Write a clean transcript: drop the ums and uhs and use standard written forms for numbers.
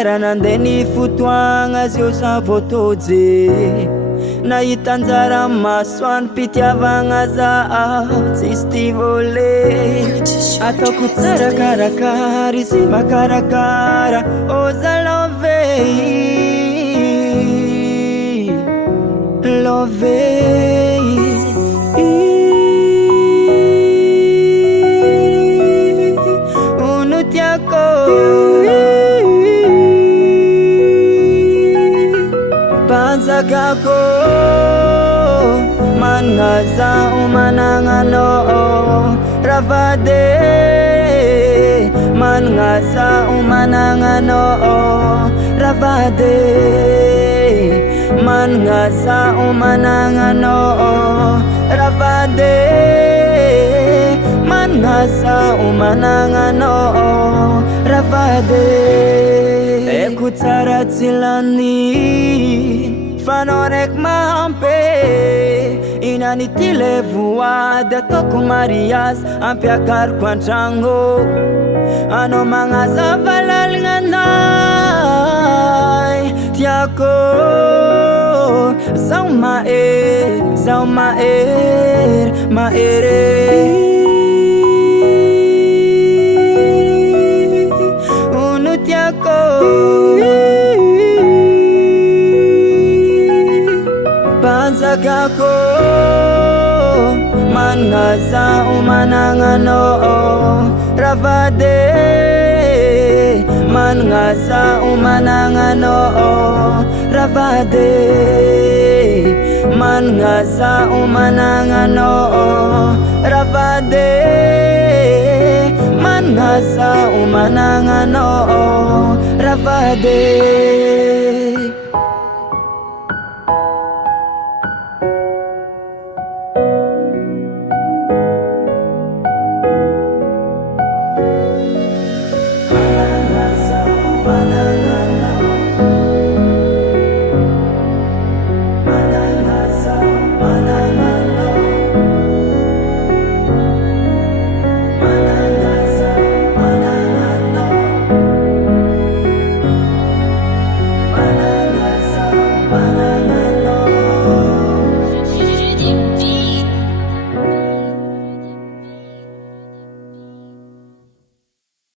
Toerana andeny fotoagna zio sa voatoje nahitanjara masoany mpitiavagna zaho tsisy ty volé ataoko tsara karakara izy makarakara ô zalovey lovey uno tiako panjakako mangaza umanangano ravade mangaza umanangano ravade mangaza umanangano ravade mangaza umanangano ravade ekutsara tsilani fanorek mahampe inani tile voady ataoko mariazy ampiakariko antragno anao magnaza valalignanay tiako zao mahery uno tiako panjakako mangaza umanangano ravade mangaza umanangano ravade mangaza umanangano ravade mangaza umanangano ravade